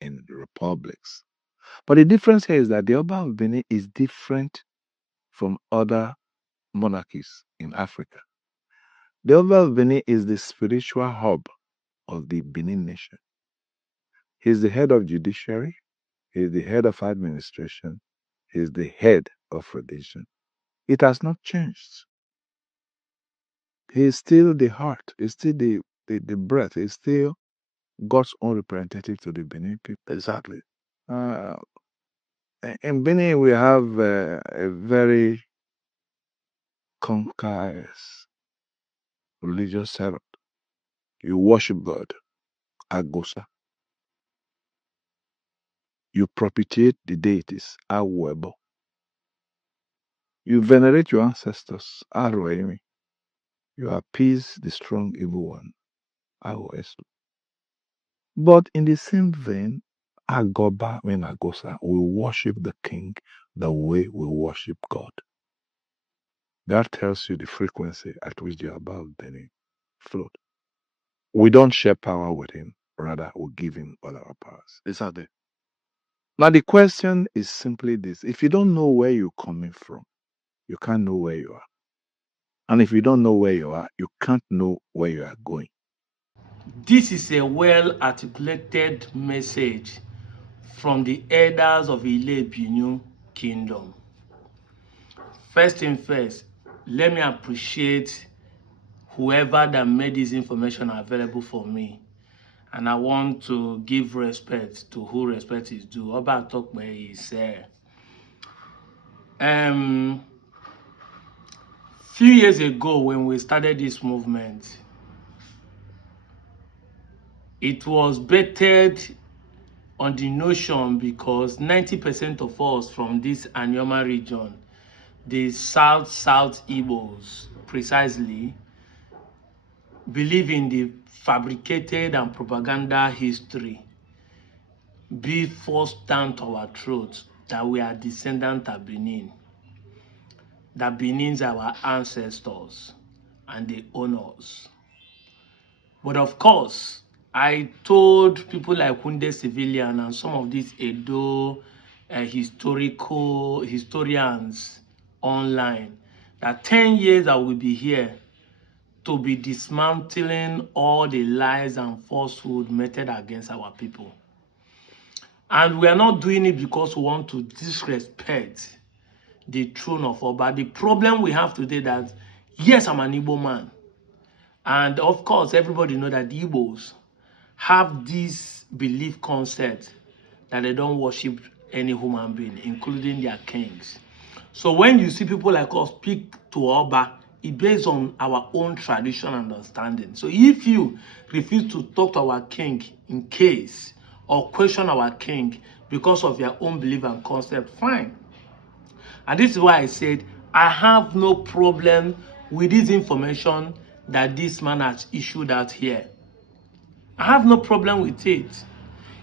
in republics. But the difference here is that the Oba of Benin is different from other monarchies in Africa. The Oba of Benin is the spiritual hub of the Benin nation. He's the head of judiciary, he's the head of administration, he's the head of religion. It has not changed. He is still the heart, he's still the breath, he's still God's own representative to the Benin people. Exactly. Uh, in Benin, we have a very concise religious setup. You worship God, Agosa. You propitiate the deities, Awebo. You venerate your ancestors, Aroemi. You appease the strong evil one, Aoesu. But in the same vein, Agoba, when Agosa, we worship the king the way we worship God. That tells you the frequency at which the Abba of Benin flowed. We don't share power with him, rather, we give him all our powers. Exactly. Now, the question is simply this: if you don't know where you're coming from, you can't know where you are. And if you don't know where you are, you can't know where you are going. This is a well-articulated message from the elders of Ibinu kingdom. First thing first, let me appreciate whoever that made this information available for me. And I want to give respect to who respect is due. Oba Tokpe is few years ago when we started this movement, it was bettered on the notion because 90% of us from this Anyoma region, the South Igbos precisely, believe in the fabricated and propaganda history be forced down to our throats that we are descendants of Benin, that Benin's our ancestors and they own us. But of course, I told people like Hunde Civilian and some of these Edo historians online that 10 years I will be here to be dismantling all the lies and falsehood meted against our people. And we are not doing it because we want to disrespect the throne of Oba. The problem we have today that, yes, I'm an Igbo man. And of course, everybody know that the Igbos have this belief concept that they don't worship any human being, including their kings. So when you see people like us speak to Oba, it's based on our own tradition and understanding. So if you refuse to talk to our king in case or question our king because of your own belief and concept, fine. And this is why I said I have no problem with this information that this man has issued out here. I have no problem with it.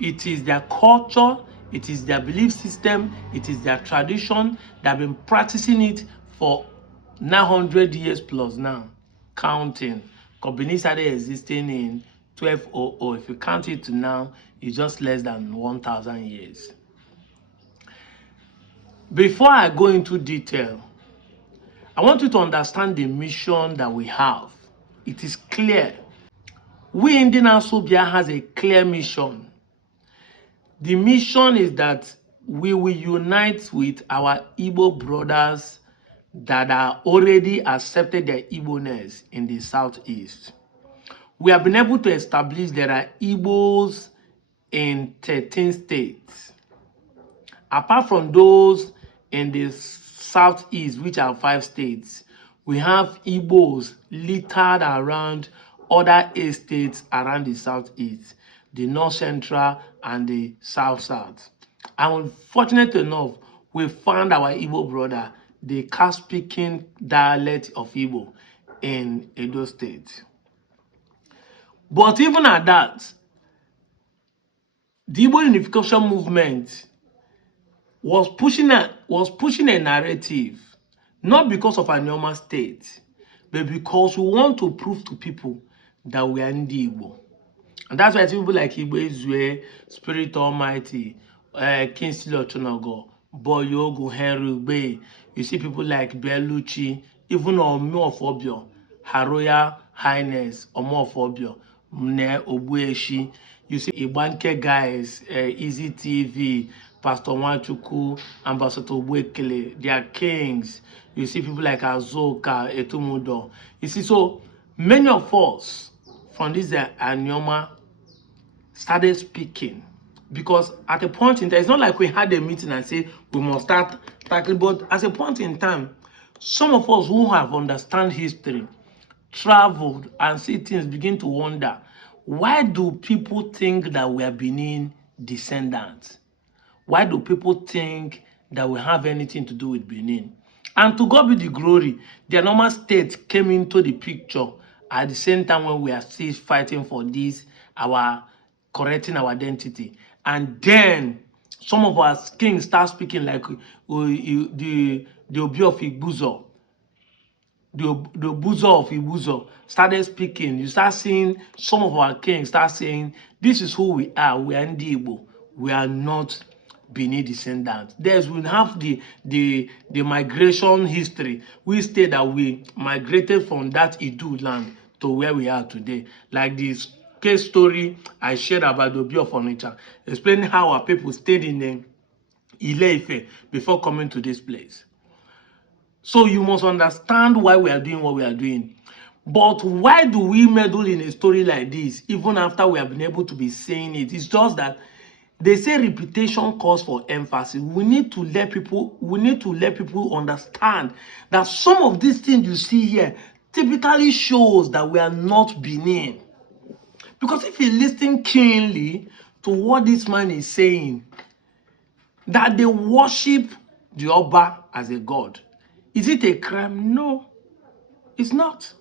It is their culture, it is their belief system, it is their tradition. They've been practicing it for 900 years plus now, counting. Benin started existing in 1200. If you count it to now, it's just less than 1,000 years. Before I go into detail, I want you to understand the mission that we have. It is clear. We Indian Asobia has a clear mission. The mission is that we will unite with our Igbo brothers that are already accepted their Igbo-ness in the southeast. We have been able to establish there are Igbos in 13 states. Apart from those in the southeast, which are 5 states, we have Igbos littered around other 8 states around the southeast, the north central and the south. And fortunate enough, we found our Igbo brother, the Ka-speaking dialect of Igbo in Edo State. But even at that, the Igbo unification movement was pushing a narrative, not because of our normal state, but because we want to prove to people that we are Igbo. And that's why people like Igbo, Spirit Almighty, King Stilo Chunago, Boyogu, Henry Ugbe. You see people like Bellucci, even Omophobia, Her Royal Highness, Omophobia, Mne Obueshi. You see Ibanke guys, Easy TV, Pastor Wanchuku, Ambassador Wekele, they are kings. You see people like Azoka, Etumudo. You see, so many of us from this Anyoma started speaking, because at a point in time, it's not like we had a meeting and say we must start tackling, but at a point in time, some of us who have understand history, traveled and see things, begin to wonder, why do people think that we are Benin descendants? Why do people think that we have anything to do with Benin? And to God be the glory, the normal state came into the picture at the same time when we are still fighting for this, our correcting our identity. And then some of our kings start speaking like the Obi of Igbuzo, the Buzo of Ibuzo started speaking. You start seeing some of our kings start saying, this is who we are. We are Igbo. We are not Benin descendants. There's we have the migration history. We state that we migrated from that Idu land to where we are today. Like this case story I shared about the Obi of Onitsha, explaining how our people stayed in the Ile-Ife before coming to this place. So you must understand why we are doing what we are doing. But why do we meddle in a story like this even after we have been able to be saying it? It's just that they say repetition calls for emphasis. We need to let people understand that some of these things you see here typically shows that we are not Benin. Because if you listen keenly to what this man is saying, that they worship the Oba as a god, is it a crime? No, it's not.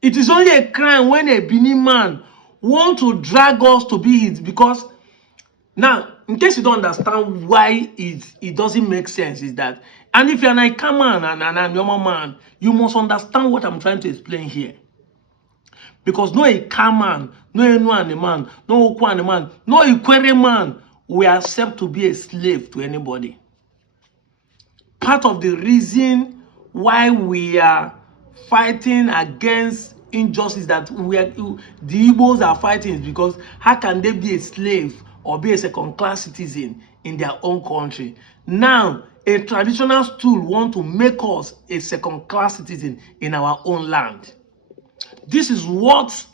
It is only a crime when a Benin man wants to drag us to be his, because now, in case you don't understand why it doesn't make sense, is that, and if you're an Ika man and an Anyoma man, you must understand what I'm trying to explain here. Because no Ika man, no Enu man, no Okwa man, no Ikwere man will accept to be a slave to anybody. Part of the reason why we are fighting against injustice that the Igbos are fighting is because how can they be a slave or be a second-class citizen in their own country? Now, a traditional stool want to make us a second-class citizen in our own land. This is what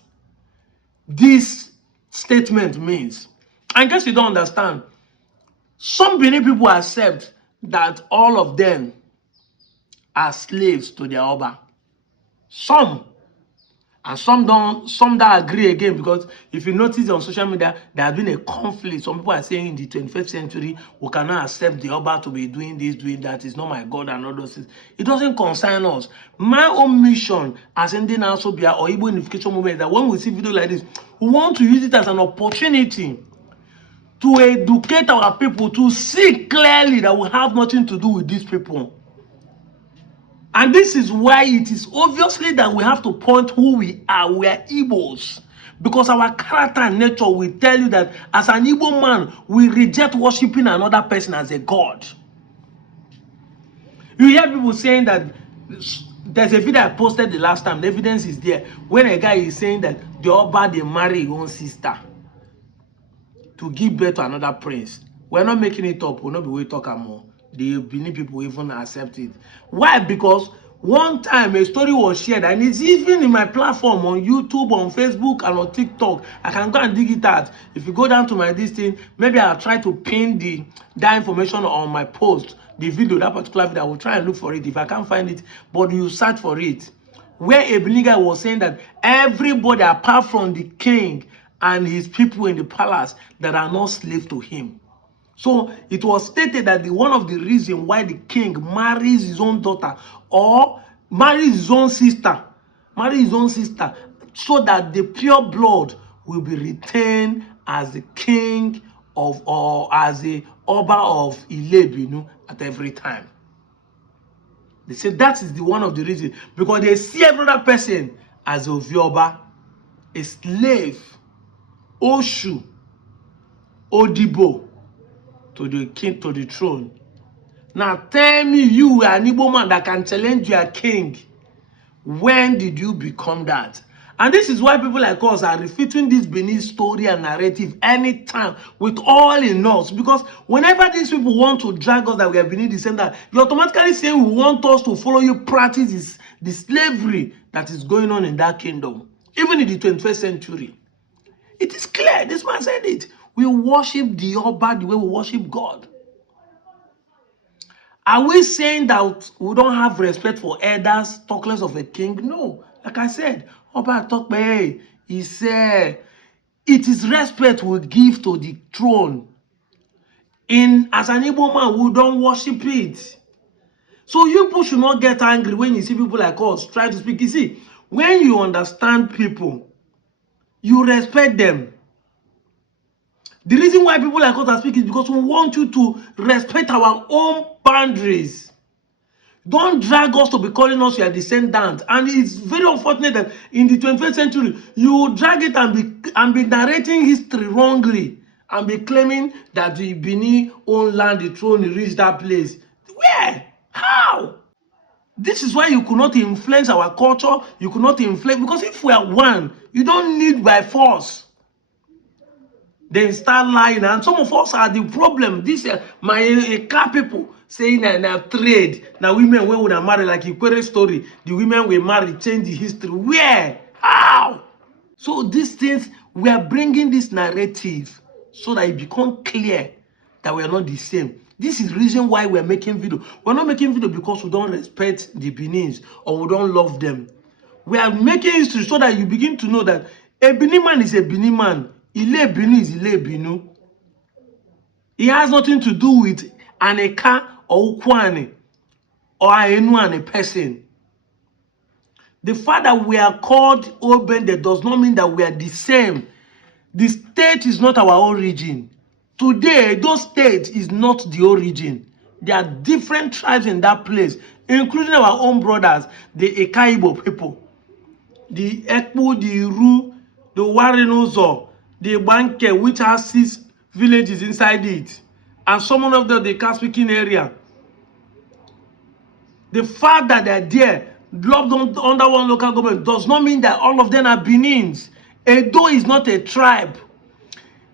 this statement means. I guess you don't understand. Some Benin people accept that all of them are slaves to their Oba. Some. And some don't agree again, because if you notice on social media, there has been a conflict. Some people are saying in the 21st century, we cannot accept the Oba to be doing this, doing that. It's not my God and all those things. It doesn't concern us. My own mission as Indian Asobia or Igbo unification movement is that when we see video like this, we want to use it as an opportunity to educate our people, to see clearly that we have nothing to do with these people. And this is why it is obviously that we have to point who we are. We are Igbos. Because our character and nature will tell you that as an Igbo man, we reject worshiping another person as a god. You hear people saying that, there's a video I posted the last time, the evidence is there, when a guy is saying that the Oba, they marry his own sister to give birth to another prince. We're not making it up. We'll not be way talking more. The Benin people even accept it. Why? Because one time a story was shared, and it's even in my platform on YouTube, on Facebook, and on TikTok. I can go and dig it out. If you go down to my this thing, maybe I'll try to pin that information on my post, the video, that particular video. I will try and look for it. If I can't find it, but you search for it. Where a Benin guy was saying that everybody apart from the king and his people in the palace that are not slaves to him. So it was stated that one of the reasons why the king marries his own daughter or marries his own sister, so that the pure blood will be retained as the king of, or as the Oba of Ibinu at every time. They say that is one of the reasons, because they see every other person as a Vioba, a slave Oshu, Odibo to the king, to the throne. Now tell me, you are an Igbo man that can challenge your king. When did you become that? And this is why people like us are refuting this Benin story and narrative anytime with all in us. Because whenever these people want to drag us that we are Benin descendants, you automatically say we want us to follow you practice the slavery that is going on in that kingdom. Even in the 21st century. It is clear. This man said it. We worship the Oba the way we worship God. Are we saying that we don't have respect for elders, talk less of a king? No. Like I said, Oba Tokpe, he said, it is respect we give to the throne. As an Igbo man, we don't worship it. So you people should not get angry when you see people like us try to speak. You see, when you understand people, you respect them. The reason why people like us are speaking is because we want you to respect our own boundaries. Don't drag us to be calling us your descendants. And it's very unfortunate that in the 21st century, you drag it and be narrating history wrongly and be claiming that the Benin own land, the throne reached that place. Where? How? This is why you could not influence our culture. You could not influence, because if we are one, you don't need by force. They start lying, and some of us are the problem. This my car people saying that now trade, now women when would have married, like Ikwere story, the women we marry change the history. Where? How? So these things, we are bringing this narrative so that it become clear that we are not the same. This is the reason why we are making video. We're not making video because we don't respect the Benins or we don't love them. We are making history so that you begin to know that a Benin man is a Benin man. Ile Ibinu is Ile Ibinu. It has nothing to do with an Eka or Ukwane or anyone, a person. The fact that we are called Obende does not mean that we are the same. The state is not our origin. Today, those states is not the origin. There are different tribes in that place, including our own brothers, the Eka Igbo people, the Ekpu, the Iru, the Warinozo, the Banke, which has 6 villages inside it, and some of them, the Eka-speaking area. The fact that they're there, loved under one local government, does not mean that all of them are Benins. Edo is not a tribe.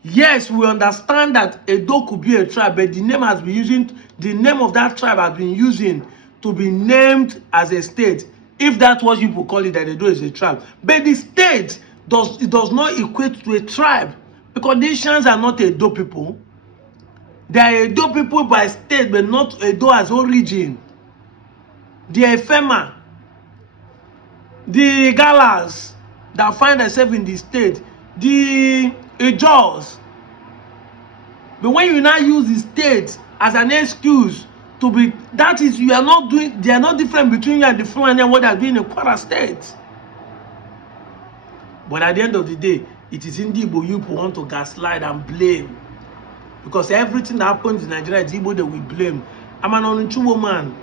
Yes, we understand that Edo could be a tribe, but the name has been using, the name of that tribe has been using to be named as a state. If that's what people call it, that Edo is a tribe. But the state does not equate to a tribe, because these Shans are not Edo people. They are Edo people by state, but not Edo as origin. The Efema, the Galas that find themselves in the state, the Ejos. But when you now use the state as an excuse to be, that is, you are not doing, they are not different between you and the Fulani and what they are doing in Kwara State. But at the end of the day, it is in the Igbo you want to gaslight and blame. Because everything that happens in Nigeria is Igbo that we blame. I'm an Onitshuwo man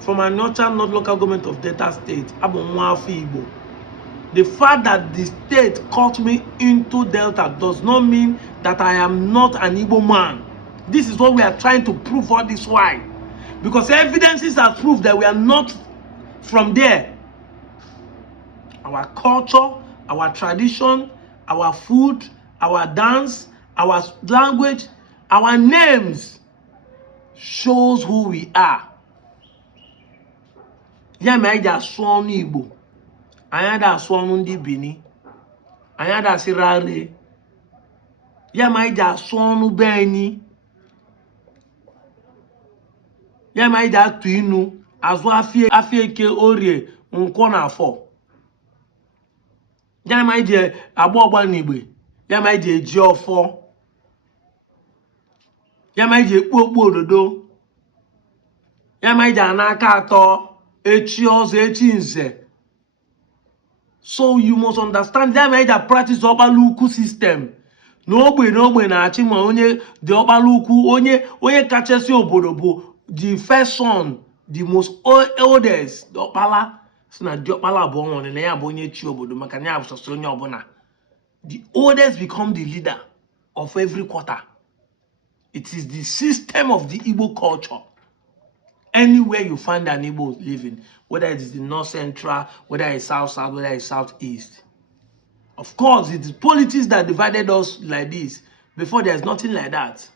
from a northern North local government of Delta State. I'm a Mwafi Igbo. The fact that the state caught me into Delta does not mean that I am not an Igbo man. This is what we are trying to prove all this while. Because evidences have proved that we are not from there. Our culture, our tradition, our food, our dance, our language, our names shows who we are. Ya ma ija asụ Igbo. Anya da asụ ọnụ ndị Benin. Anya da sirare. Ya ma ija asụ ọnụ be anyị. Ya ma ija atụ inu azụ afie eke orie nkwọ na afọ. Ya ma ije agba ọgba n'igbe. Ya ma ije eji ọfọ. Ya ma ije ekpu okpu ododo. Ya ma ije anaka atọ. Echi ọzọ, echi nze. So you must understand that way that practice the Obaluku system. No ogbe na achi ma onye the Obaluku onye kachasi obodo bụ the first son, the most oldest, the Okpala. So na the Okpala bụ onwe na ya bụ onye chi obodo maka na ya bụ sọsọ onye ọbụla. The oldest become the leader of every quarter. It is the system of the Igbo culture. Anywhere you find an Igbo living, whether it is the north central, whether it's south, whether it's southeast. Of course, it is politics that divided us like this. Before, there's nothing like that.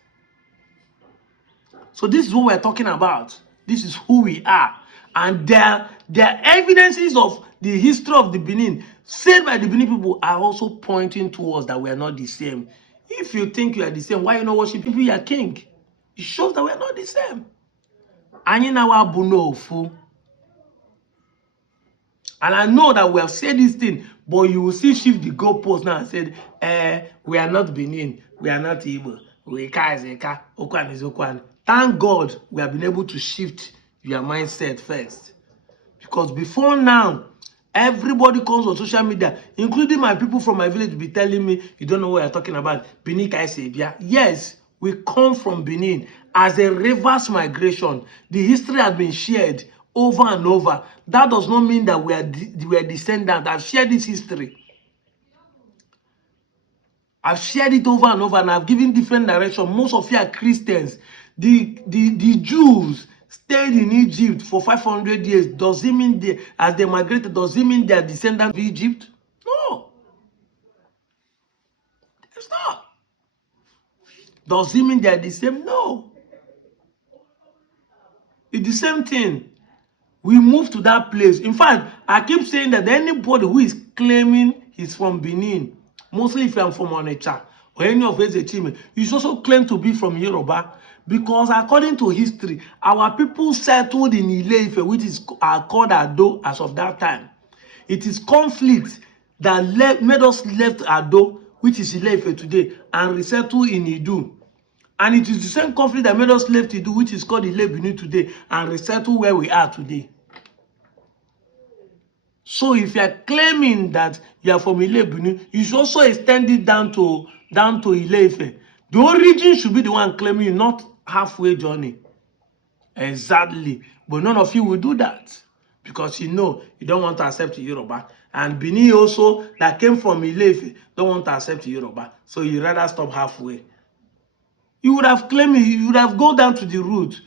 So this is what we're talking about. This is who we are. And there are evidences of the history of the Benin said by the Benin people are also pointing towards that we are not the same. If you think you are the same, why you not worshiping your king? It shows that we are not the same. And I know that we have said this thing, but you will see shift the goalpost now and said, we are not Benin, we are not Igbo, we Eka, Okwan is Okwan. Thank God we have been able to shift your mindset first. Because before now, everybody comes on social media, including my people from my village, be telling me, you don't know what you're talking about. Benin Kaisebia. Yes, we come from Benin as a reverse migration. The history has been shared over and over. That does not mean that we are descendants. I've shared this history. I've shared it over and over, and I've given different directions. Most of you are Christians. The Jews stayed in Egypt for 500 years. Does it mean as they migrated, does it mean they are descendants of Egypt? No. It's not. Does it mean they are the same? No. It's the same thing. We moved to that place. In fact, I keep saying that anybody who is claiming he's from Benin, mostly if I'm from Onitsha or any of his team, you also claim to be from Yoruba. Because according to history, our people settled in Ile-Ife, which is called Ado as of that time. It is conflict that made us left Ado, which is Ile-Ife today, and resettle in Idu. And it is the same conflict that made us left Idu, which is called Ibinu today, and resettle where we are today. So if you are claiming that you are from Ibinu, you should also extend it down to Ile-Ife. The origin should be the one claiming you, not halfway journey. Exactly. But none of you will do that. Because you know you don't want to accept Yoruba. And Benin also, that came from Ile-Ife, don't want to accept Yoruba. So you rather stop halfway. You would have claimed, you would have gone down to the root.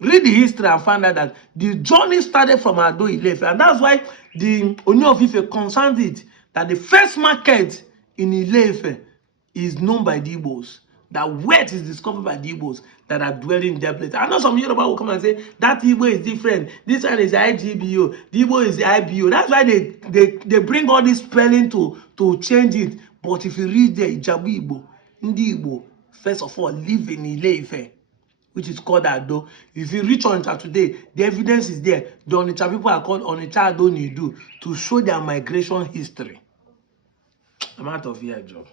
Read the history and find out that the journey started from Ado Ile-Ife. And that's why the Oni of Ife concerns it that the first market in Ile-Ife is known by the Igbos. That wealth is discovered by the Igbos that are dwelling in their place. I know some Yoruba will come and say, that Igbo is different. This one is IGBO. The Igbo is the IBO. That's why they bring all this spelling to change it. But if you read the Ijabu Igbo, Ndi Igbo, first of all, live in Ile-Ife, which is called Ado. If you reach Onitsha today, the evidence is there. The Onitsha people are called Onitsha Ado Nidu to show their migration history. I'm out of here, Joe.